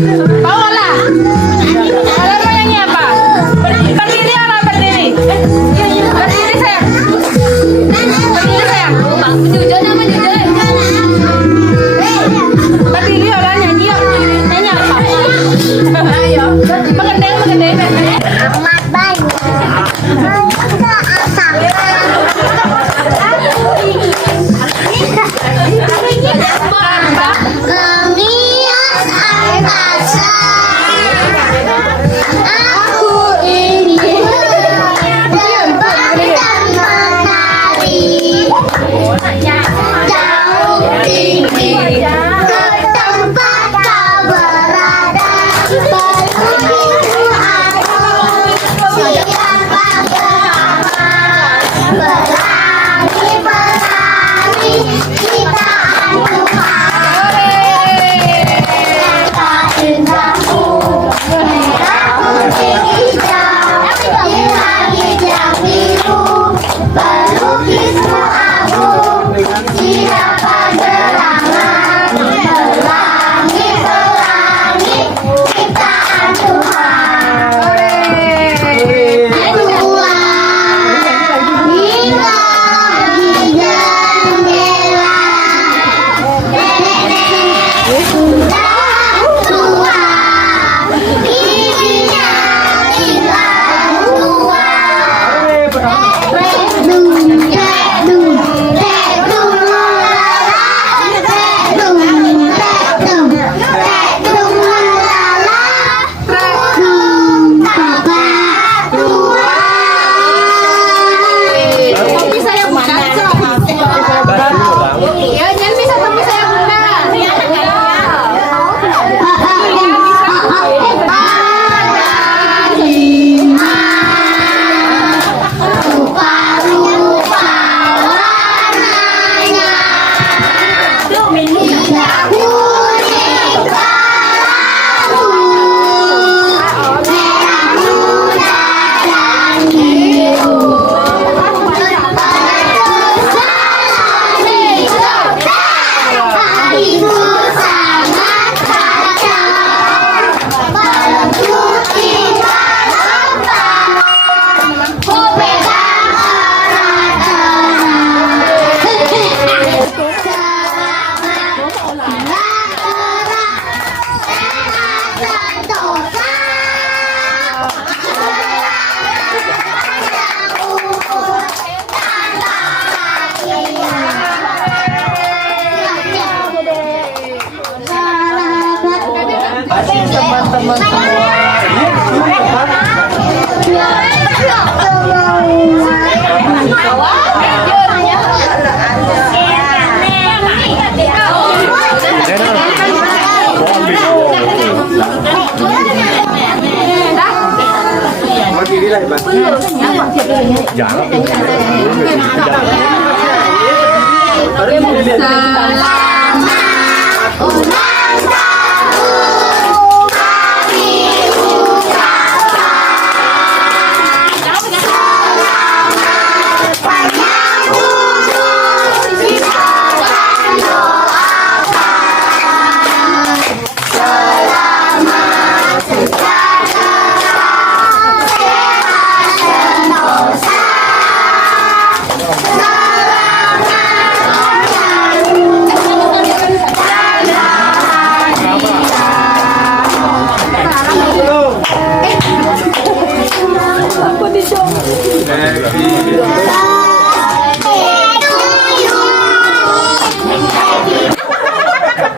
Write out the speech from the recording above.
Paola. Alam mo nyanyi apa? Berdiri apa berdiri? Berdiri sayang. Berdiri sayang. Jujur nama jujur. Berdiri orang nyanyi nyanyi apa? Ayo. Mengendeng mengendeng. Amat banyak. Gemias angkasa, aku ingin terbang dan menari jauh tinggi ke tempat kau berada. Pelukismu aku, siapa bersama, pelangi-pelangi ciptaan Tuhan. Indahku, merah putih hijau, di langit yang biru, pelukismu aku, siapa gerangan, pelangi-pelangi ciptaan Tuhan. Tua, hilang di jendela, nenek sudah tua, giginya hilang tua. Redung, redung, redung lala, redung, redung, redung lala, redung papa tua. Tapi saya bukan ya, jangan bisa tapi saya bukan. Rupa-rupa warnanya, indah kuning kelabu, merah muda dan biru. Hatiku sangat kacau, peluk cinta lepas, ku pegang erat-erat. Selamat gerak, sehat sentosa, panjang umur dan bahagia. Teman-teman semua. Selamat ulang tahun, kami ucapkan. Selamat panjang umur, kita akan doakan. Selamat sejahtera, sehat sentosa. Happy